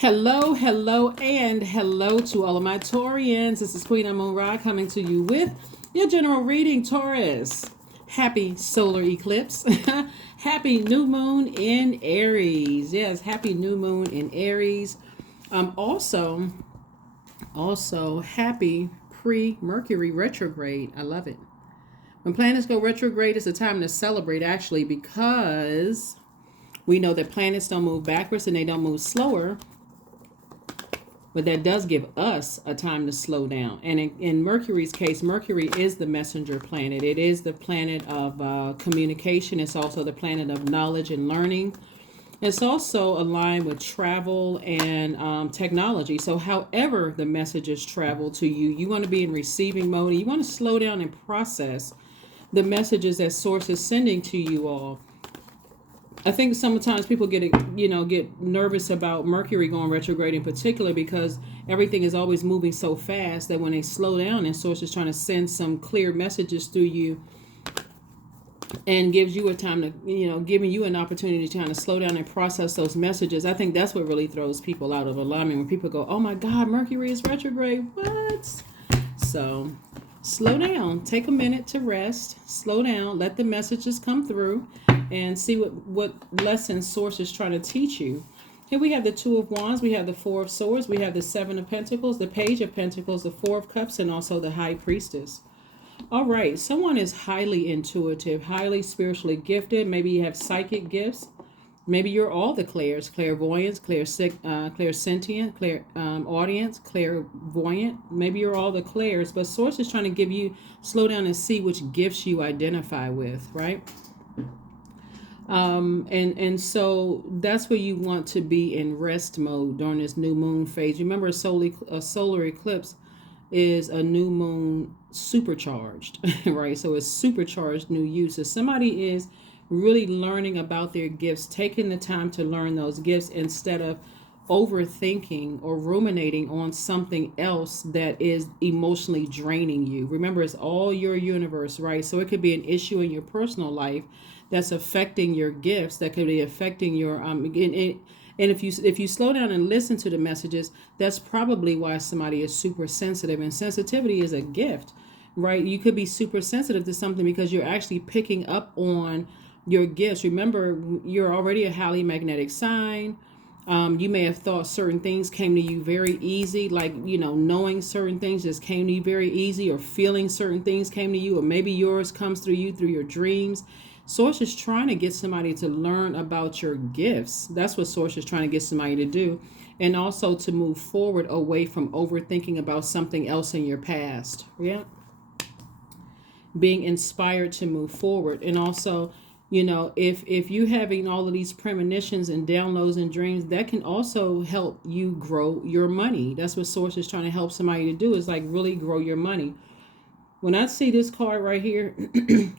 Hello, hello, and hello to all of my Taurians. This is Queen Moon Ra coming to you with your general reading, Taurus. Happy solar eclipse. Happy new moon in Aries. Yes, happy new moon in Aries. Also happy pre-Mercury retrograde. I love it. When planets go retrograde, it's a time to celebrate actually because we know that planets don't move backwards and they don't move slower. But that does give us a time to slow down. And in Mercury's case, Mercury is the messenger planet. It is the planet of communication. It's also the planet of knowledge and learning. It's also aligned with travel and technology. So however the messages travel to you, you want to be in receiving mode. And you want to slow down and process the messages that Source is sending to you all. I think sometimes people get nervous about Mercury going retrograde in particular because everything is always moving so fast that when they slow down and Source is trying to send some clear messages through you and gives you a time to, giving you an opportunity to kind of slow down and process those messages. I think that's what really throws people out of alignment when people go, oh my God, Mercury is retrograde. What? So slow down, take a minute to rest, slow down, let the messages come through and see what lessons Source is trying to teach you. Here we have the Two of Wands, we have the Four of Swords, we have the Seven of Pentacles, the Page of Pentacles, the Four of Cups, and also the High Priestess. All right, someone is highly intuitive, highly spiritually gifted. Maybe you have psychic gifts. Maybe you're all the clairs, clairvoyance, clairsentient, audience, clairvoyant. Maybe you're all the clairs, but Source is trying to give you, slow down and see which gifts you identify with, right? And so that's where you want to be in rest mode during this new moon phase. Remember, a solar eclipse is a new moon supercharged, right? So it's supercharged new use. If somebody is really learning about their gifts, taking the time to learn those gifts instead of overthinking or ruminating on something else that is emotionally draining you. Remember, it's all your universe, right? So it could be an issue in your personal life that's affecting your gifts, that could be affecting your and if you slow down and listen to the messages, that's probably why somebody is super sensitive. And sensitivity is a gift, right? You could be super sensitive to something because you're actually picking up on your gifts. Remember, you're already a highly magnetic sign. You may have thought certain things came to you very easy, like, knowing certain things just came to you very easy, or feeling certain things came to you, or maybe yours comes through you through your dreams. Source is trying to get somebody to learn about your gifts. That's what Source is trying to get somebody to do. And also to move forward away from overthinking about something else in your past. Yeah. Being inspired to move forward. And also, if you having all of these premonitions and downloads and dreams, that can also help you grow your money. That's what Source is trying to help somebody to do, is like really grow your money. When I see this card right here,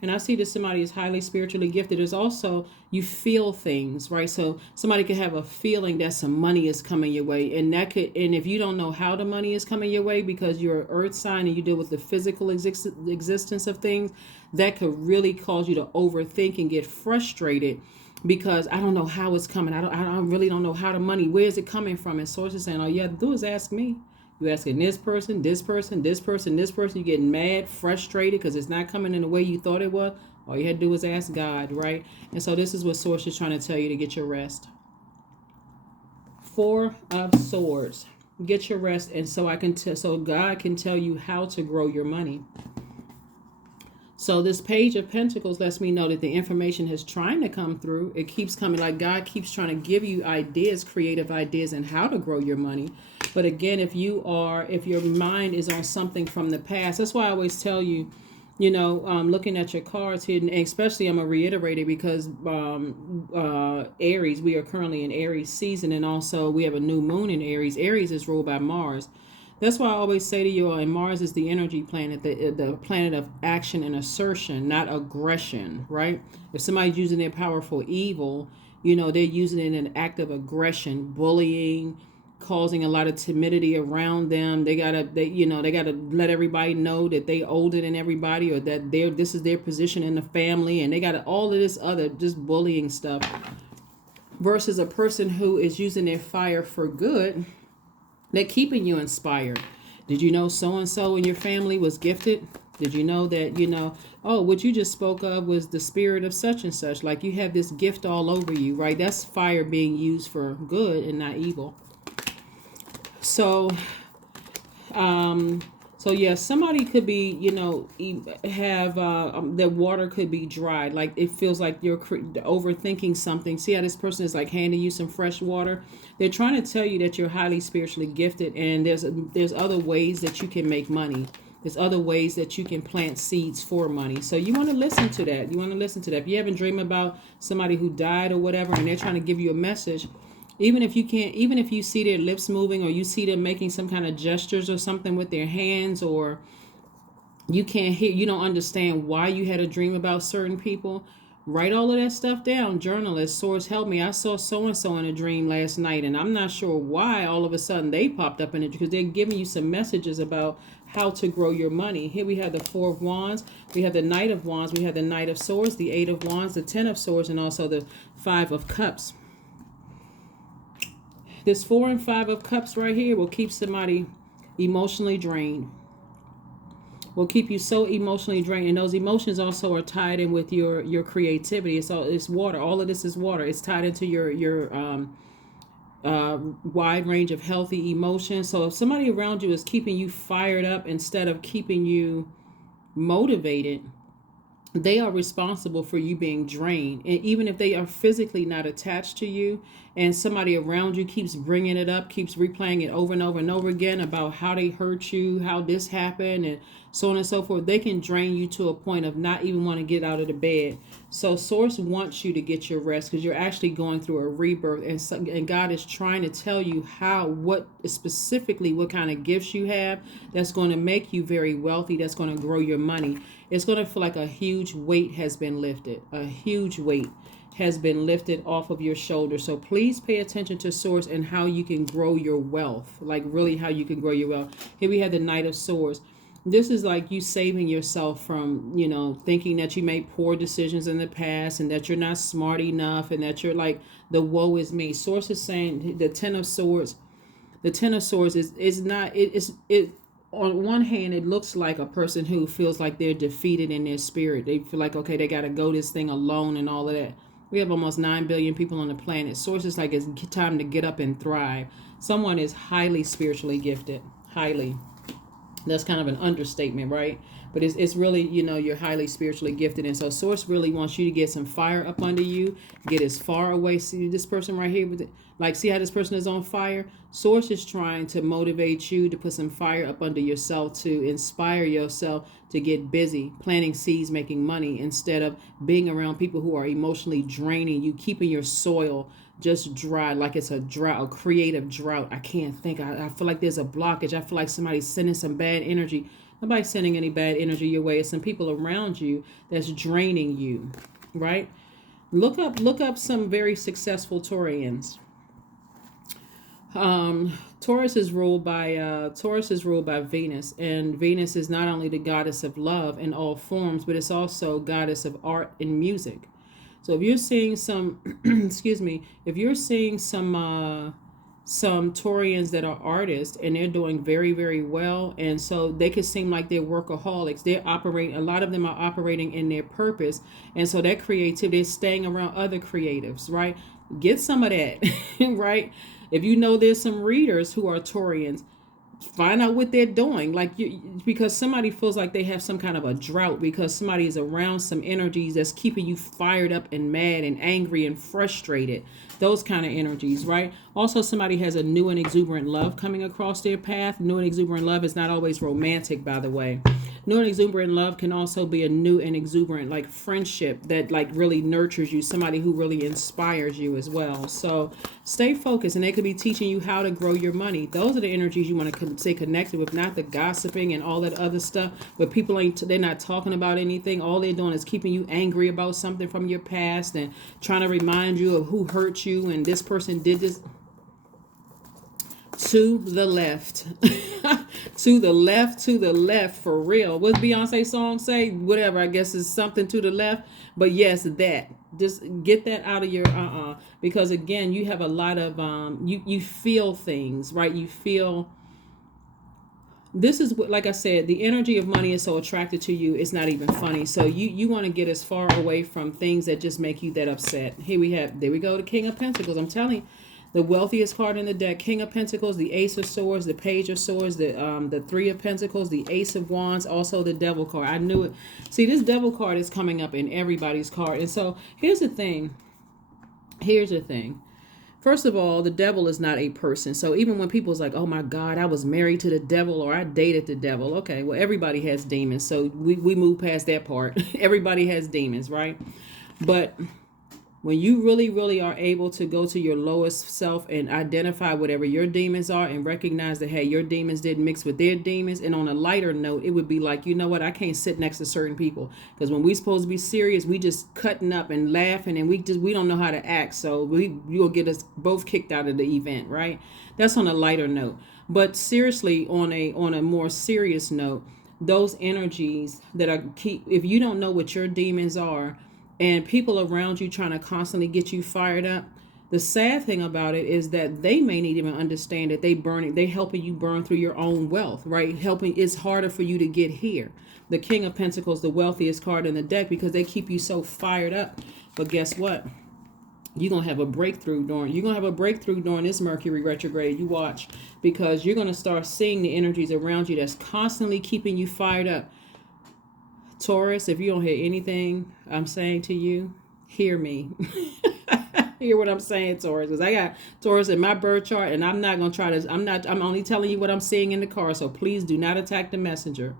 and I see that somebody is highly spiritually gifted, there's also, you feel things, right? So somebody could have a feeling that some money is coming your way. And if you don't know how the money is coming your way because you're an earth sign and you deal with the physical existence of things, that could really cause you to overthink and get frustrated because I don't know how it's coming. I really don't know how the money, where is it coming from? And Source is saying, all you have to do is ask me. You're asking this person, this person, this person, this person. You're getting mad, frustrated because it's not coming in the way you thought it was. All you had to do was ask God, right? And so this is what Source is trying to tell you to get your rest. Four of Swords. Get your rest, and so God can tell you how to grow your money. So this Page of Pentacles lets me know that the information is trying to come through. It keeps coming, like God keeps trying to give you ideas, creative ideas, and how to grow your money. But again, if your mind is on something from the past, that's why I always tell you, looking at your cards here, and especially I'm going to reiterate it because Aries, we are currently in Aries season, and also we have a new moon in Aries. Aries is ruled by Mars. That's why I always say to you, and Mars is the energy planet, the planet of action and assertion, not aggression, right? If somebody's using their power for evil, they're using it in an act of aggression, bullying, causing a lot of timidity around them. They gotta let everybody know that they older than everybody, or that this is their position in the family, and they got all of this other just bullying stuff. versus a person who is using their fire for good. They're keeping you inspired. Did you know so and so in your family was gifted? Did you know that, oh, what you just spoke of was the spirit of such and such? Like, you have this gift all over you, right? That's fire being used for good and not evil. So, yeah, somebody could be, have their water could be dried. Like, it feels like you're overthinking something. See how this person is like handing you some fresh water? They're trying to tell you that you're highly spiritually gifted, and there's other ways that you can make money. There's other ways that you can plant seeds for money. So you want to listen to that. If you haven't dreamed about somebody who died or whatever, and they're trying to give you a message, even if you see their lips moving, or you see them making some kind of gestures or something with their hands, or you don't understand why you had a dream about certain people, write all of that stuff down. Journalist, source, help me. I saw so-and-so in a dream last night, and I'm not sure why all of a sudden they popped up in it, because they're giving you some messages about how to grow your money. Here we have the Four of Wands, we have the Knight of Wands, we have the Knight of Swords, the Eight of Wands, the Ten of Swords, and also the Five of Cups. This 4 and 5 of Cups right here will keep somebody emotionally drained. Will keep you so emotionally drained. And those emotions also are tied in with your creativity. It's water. All of this is water. It's tied into your wide range of healthy emotions. So if somebody around you is keeping you fired up instead of keeping you motivated, they are responsible for you being drained. And even if they are physically not attached to you, and somebody around you keeps bringing it up, keeps replaying it over and over and over again about how they hurt you, how this happened, and so on and so forth, they can drain you to a point of not even want to get out of the bed. So Source wants you to get your rest, because you're actually going through a rebirth, and God is trying to tell you what kind of gifts you have that's going to make you very wealthy, that's going to grow your money. It's going to feel like a huge weight has been lifted. A huge weight has been lifted off of your shoulders. So please pay attention to Source and how you can grow your wealth. Like, really how you can grow your wealth. Here we have the Knight of Swords. This is like you saving yourself from, thinking that you made poor decisions in the past, and that you're not smart enough, and that you're like, the woe is me. Source is saying the Ten of Swords. The Ten of Swords is not, on one hand, it looks like a person who feels like they're defeated in their spirit. They feel like, okay, they got to go this thing alone and all of that. We have almost 9 billion people on the planet. Source is like, it's time to get up and thrive. Someone is highly spiritually gifted. Highly. That's kind of an understatement, right? But it's really, you're highly spiritually gifted. And so Source really wants you to get some fire up under you, get as far away. See this person right here, see how this person is on fire? Source is trying to motivate you to put some fire up under yourself, to inspire yourself to get busy, planting seeds, making money, instead of being around people who are emotionally draining you, keeping your soil just dry, like it's a drought, a creative drought. I can't think. I feel like there's a blockage. I feel like somebody's sending some bad energy. Nobody's sending any bad energy your way. It's some people around you that's draining you, right? Look up some very successful Taurians. Taurus is ruled by Venus, and Venus is not only the goddess of love in all forms, but it's also goddess of art and music. So if you're seeing some, if you're seeing some Taurians that are artists and they're doing very, very well, and so they could seem like they're workaholics. A lot of them are operating in their purpose, and so that creativity is staying around other creatives, right? Get some of that, right? If you know there's some readers who are Taurians, find out what they're doing, because somebody feels like they have some kind of a drought, because somebody is around some energies that's keeping you fired up and mad and angry and frustrated, those kind of energies, right? Also, somebody has a new and exuberant love coming across their path. New and exuberant love is not always romantic, by the way. New and exuberant love can also be a new and exuberant like friendship that like really nurtures you, somebody who really inspires you as well. So stay focused, and they could be teaching you how to grow your money. Those are the energies you want to stay connected with, not the gossiping and all that other stuff. But people they're not talking about anything. All they're doing is keeping you angry about something from your past and trying to remind you of who hurt you and this person did this. To the left. To the left, for real. What's Beyonce song say? Whatever, I guess it's something to the left. But yes, Just get that out of your because again, you have a lot of you feel things, right? You feel, this is what, like I said, the energy of money is so attracted to you, it's not even funny. So you want to get as far away from things that just make you that upset. There we go, the King of Pentacles. I'm telling you, the wealthiest card in the deck: King of Pentacles, the Ace of Swords, the Page of Swords, the Three of Pentacles, the Ace of Wands, also the Devil card. I knew it. See, this Devil card is coming up in everybody's card. And so here's the thing. First of all, the devil is not a person. So even when people's like, oh my God, I was married to the devil, or I dated the devil. Okay, well, everybody has demons. So we move past that part. Everybody has demons, right? But when you really, really are able to go to your lowest self and identify whatever your demons are and recognize that, hey, your demons didn't mix with their demons. And on a lighter note, it would be like, you know what? I can't sit next to certain people because when we're supposed to be serious, we just cutting up and laughing and we don't know how to act. So you'll get us both kicked out of the event, right? That's on a lighter note. But seriously, on a more serious note, those energies that are if you don't know what your demons are, and people around you trying to constantly get you fired up, the sad thing about it is that they may not even understand that they helping you burn through your own wealth, right? It's harder for you to get here. The King of Pentacles, the wealthiest card in the deck, because they keep you so fired up. But guess what? You're gonna have a breakthrough during this Mercury retrograde. You watch, because you're gonna start seeing the energies around you that's constantly keeping you fired up. Taurus, if you don't hear anything I'm saying to you, hear me. Hear what I'm saying, Taurus, because I got Taurus in my birth chart, and I'm not going to try to, I'm only telling you what I'm seeing in the car, so please do not attack the messenger.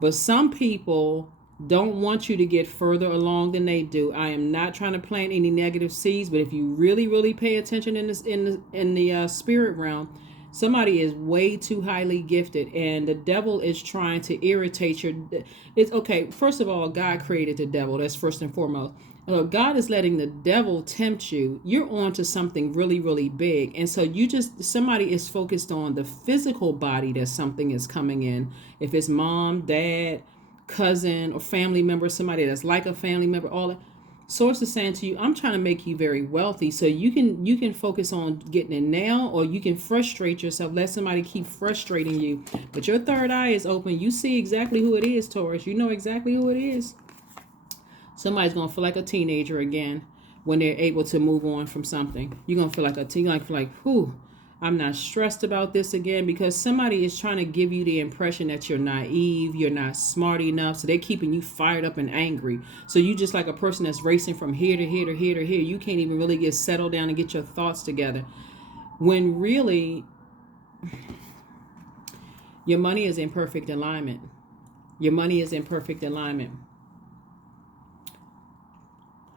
But some people don't want you to get further along than they do. I am not trying to plant any negative seeds, but if you really, really pay attention in the spirit realm, somebody is way too highly gifted, and the devil is trying to irritate it's okay. First of all, God created the devil. That's first and foremost. God is letting the devil tempt you. You're on to something really, really big. And so somebody is focused on the physical body that something is coming in. If it's mom, dad, cousin, or family member, somebody that's like a family member, all that. Source is saying to you, I'm trying to make you very wealthy, so you can focus on getting it now, or you can frustrate yourself, let somebody keep frustrating you. But your third eye is open. You see exactly who it is, Taurus. You know exactly who it is. Somebody's gonna feel like a teenager again when they're able to move on from something. You're gonna feel like a teen, whew, I'm not stressed about this again, because somebody is trying to give you the impression that you're naive, you're not smart enough. So they're keeping you fired up and angry. So you just like a person that's racing from here to here to here to here. You can't even really get settled down and get your thoughts together. When really, your money is in perfect alignment. Your money is in perfect alignment.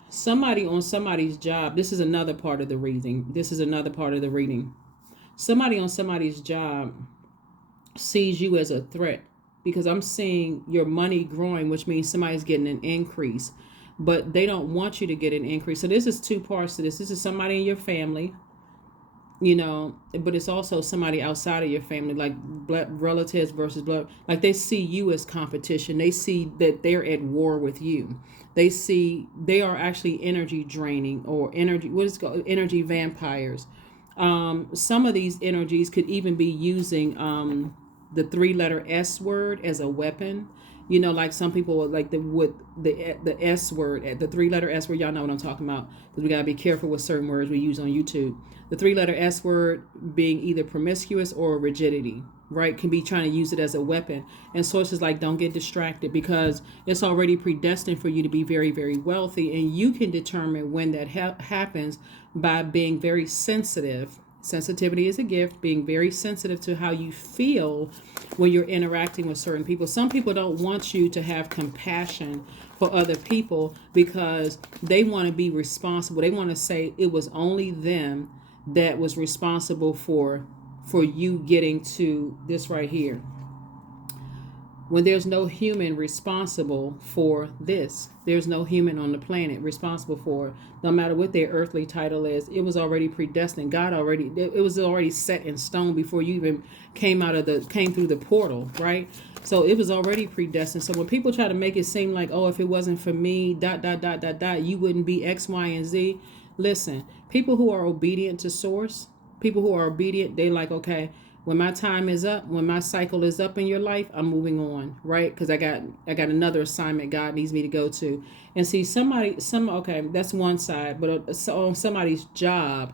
Somebody on somebody's job, this is another part of the reading. Somebody on somebody's job sees you as a threat, because I'm seeing your money growing, which means somebody's getting an increase, but they don't want you to get an increase. So this is two parts to this. This is somebody in your family, but it's also somebody outside of your family, like relatives versus blood. Like they see you as competition. They see that they're at war with you. They see they are actually energy draining, or energy vampires. Some of these energies could even be using the 3-letter S word as a weapon. Like some people like the S word, the 3-letter S word. Y'all know what I'm talking about, because we gotta be careful with certain words we use on YouTube. The 3-letter S word being either promiscuous or rigidity, right? Can be trying to use it as a weapon. And sources like, don't get distracted, because it's already predestined for you to be very, very wealthy, and you can determine when that happens by being very sensitive. Sensitivity is a gift. Being very sensitive to how you feel when you're interacting with certain people. Some people don't want you to have compassion for other people because they want to be responsible. They want to say it was only them that was responsible for you getting to this right here. when there's no human responsible for this. There's no human on the planet responsible for it. No matter what their earthly title is, it was already predestined. God already, it was already set in stone before you even came through the portal, right? So it was already predestined. So when people try to make it seem like, oh, if it wasn't for me, dot dot dot dot dot, you wouldn't be X, Y, and Z. Listen, people who are obedient to source, people who are obedient, they like, okay, when my time is up, when my cycle is up in your life, I'm moving on, right? Because I got another assignment God needs me to go to. And see, okay, that's one side, but on somebody's job,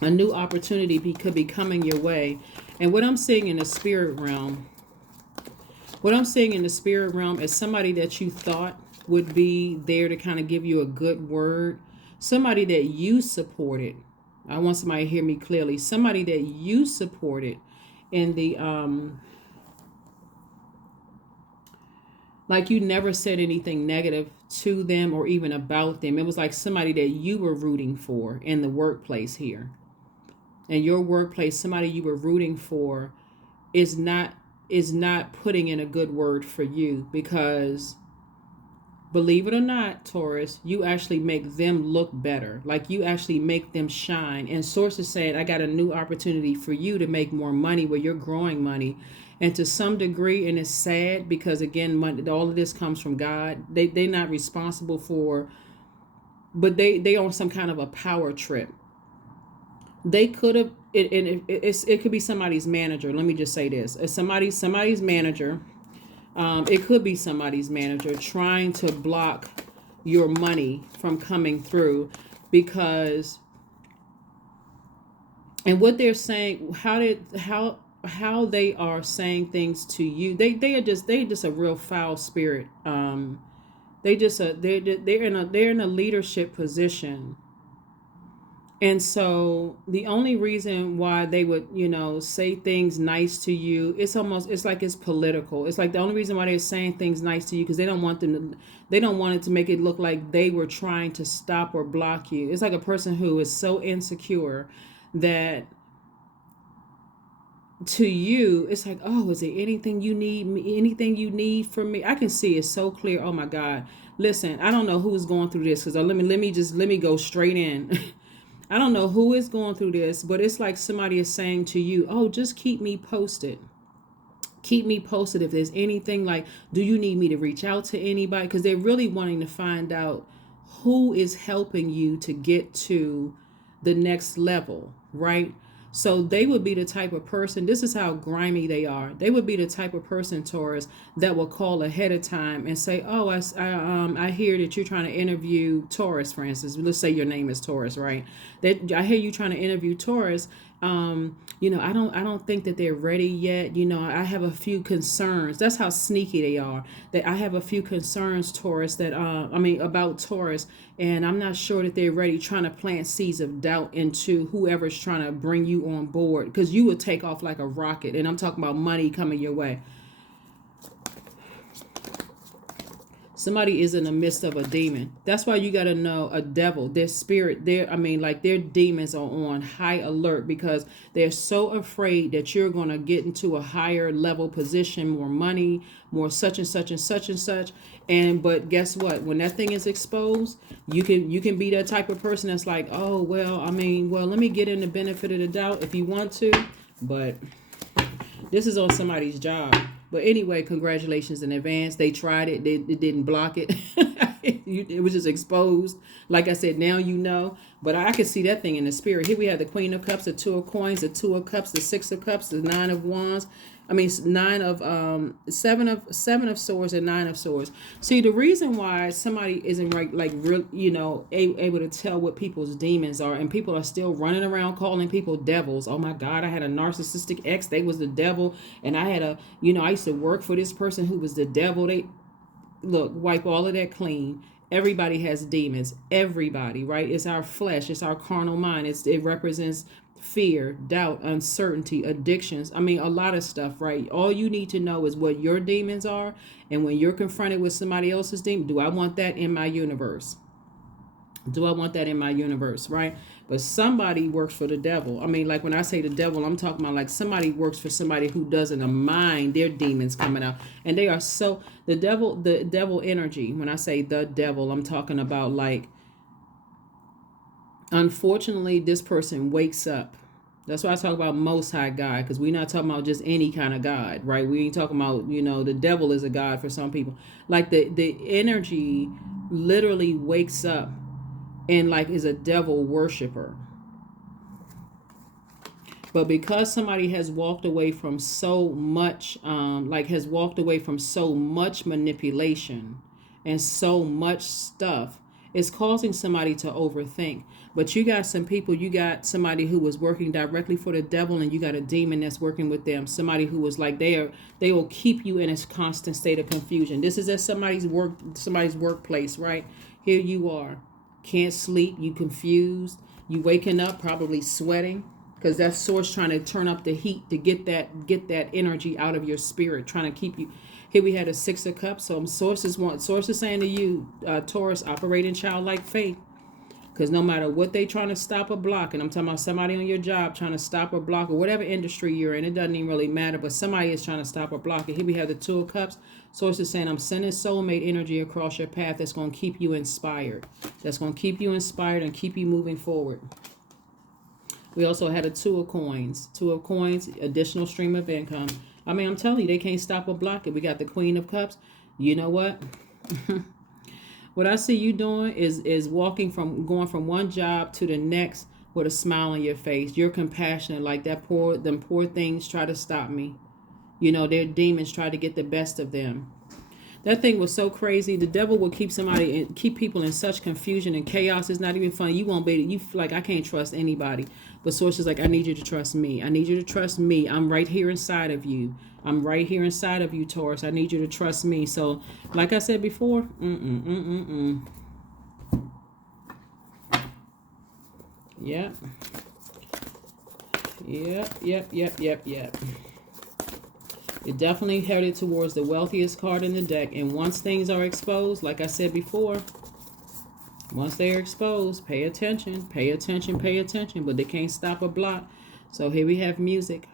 a new opportunity could be coming your way. And what I'm seeing in the spirit realm, is somebody that you thought would be there to kind of give you a good word, somebody that you supported. I want somebody to hear me clearly. Somebody that you supported in the like you never said anything negative to them or even about them. It was like somebody that you were rooting for in the workplace here. In your workplace, somebody you were rooting for is not putting in a good word for you, because believe it or not, Taurus, you actually make them look better. Like you actually make them shine. And sources said, I got a new opportunity for you to make more money where you're growing money. And to some degree, and it's sad because again, money, all of this comes from God. They're not responsible for, but they on some kind of a power trip. They could have, it could be somebody's manager. Let me just say this: it's somebody's manager. It could be somebody's manager trying to block your money from coming through, because, and what they're saying, how they are saying things to you, they are just a real foul spirit. They're in a leadership position. And so the only reason why they would, say things nice to you, it's like it's political. It's like the only reason why they're saying things nice to you, because they don't want it to make it look like they were trying to stop or block you. It's like a person who is so insecure that to you, it's like, oh, is there anything you need from me? I can see it so clear. Oh my God. Listen, I don't know who's going through this, because let me go straight in. I don't know who is going through this, but it's like somebody is saying to you, oh, just keep me posted. Keep me posted if there's anything, like, do you need me to reach out to anybody? Because they're really wanting to find out who is helping you to get to the next level, right? So they would be the type of person, this is how grimy they are. They would be the type of person, Taurus, that will call ahead of time and say, oh, I hear that you're trying to interview Taurus, for instance. Let's say your name is Taurus, right? I hear you trying to interview Taurus. I don't think that they're ready yet. I have a few concerns. That's how sneaky they are. That I have a few concerns, Taurus, about Taurus, and I'm not sure that they're ready, trying to plant seeds of doubt into whoever's trying to bring you on board, because you would take off like a rocket. And I'm talking about money coming your way. Somebody is in the midst of a demon. That's why you got to know a devil, their spirit, their demons are on high alert, because they're so afraid that you're going to get into a higher level position, more money, more such and such and such and such. But guess what? When that thing is exposed, you can be that type of person that's like, oh, let me get in the benefit of the doubt if you want to. But this is on somebody's job. But anyway, congratulations in advance. They tried it. It didn't block it. It was just exposed. Like I said, now you know. But I could see that thing in the spirit. Here we have the Queen of Cups, the Two of Coins, the Two of Cups, the Six of Cups, the Nine of Wands. Seven of Swords and Nine of Swords. See, the reason why somebody isn't able to tell what people's demons are, and people are still running around calling people devils. Oh my God, I had a narcissistic ex. They was the devil. And I had I used to work for this person who was the devil. Wipe all of that clean. Everybody has demons. Everybody, right? It's our flesh. It's our carnal mind. It represents fear, doubt, uncertainty, addictions. A lot of stuff, right? All you need to know is what your demons are. And when you're confronted with somebody else's demon, do I want that in my universe? Do I want that in my universe, right? But somebody works for the devil. I mean, like when I say the devil, I'm talking about like somebody works for somebody who doesn't mind their demons coming out. And they are so, the devil energy, when I say the devil, I'm talking about like, unfortunately, this person wakes up. That's why I talk about Most High God, because we're not talking about just any kind of God, right? We ain't talking about, the devil is a God for some people. Like the energy literally wakes up and like is a devil worshiper. But because somebody has walked away from so much, has walked away from so much manipulation and so much stuff, it's causing somebody to overthink. But you got some people, you got somebody who was working directly for the devil, and you got a demon that's working with them. Somebody who was like, they will keep you in a constant state of confusion. This is at somebody's workplace, right? Here you are, can't sleep, you confused, you waking up probably sweating, because that source trying to turn up the heat to get that energy out of your spirit, trying to keep you. Here we had a 6 of Cups. So sources saying to you, Taurus, operate in childlike faith, because no matter what they trying to stop or block, and I'm talking about somebody on your job trying to stop or block, or whatever industry you're in, it doesn't even really matter, but somebody is trying to stop or block it. Here we have the 2 of Cups. Sources saying, I'm sending soulmate energy across your path that's going to keep you inspired. That's going to keep you inspired and keep you moving forward. We also had a 2 of Coins. 2 of Coins, additional stream of income. I mean, I'm telling you, they can't stop or block it. We got the Queen of Cups. You know what? What I see you doing is going from one job to the next with a smile on your face. You're compassionate, like them poor things try to stop me. Their demons try to get the best of them. That thing was so crazy. The devil will keep people in such confusion and chaos. It's not even funny. You won't be. You feel like, I can't trust anybody. But sources like, I need you to trust me. I need you to trust me. I'm right here inside of you. I'm right here inside of you, Taurus. I need you to trust me. So, like I said before, Yep. Yep. It definitely headed towards the wealthiest card in the deck. And once things are exposed, like I said before, once they are exposed, pay attention. But they can't stop or block. So here we have music.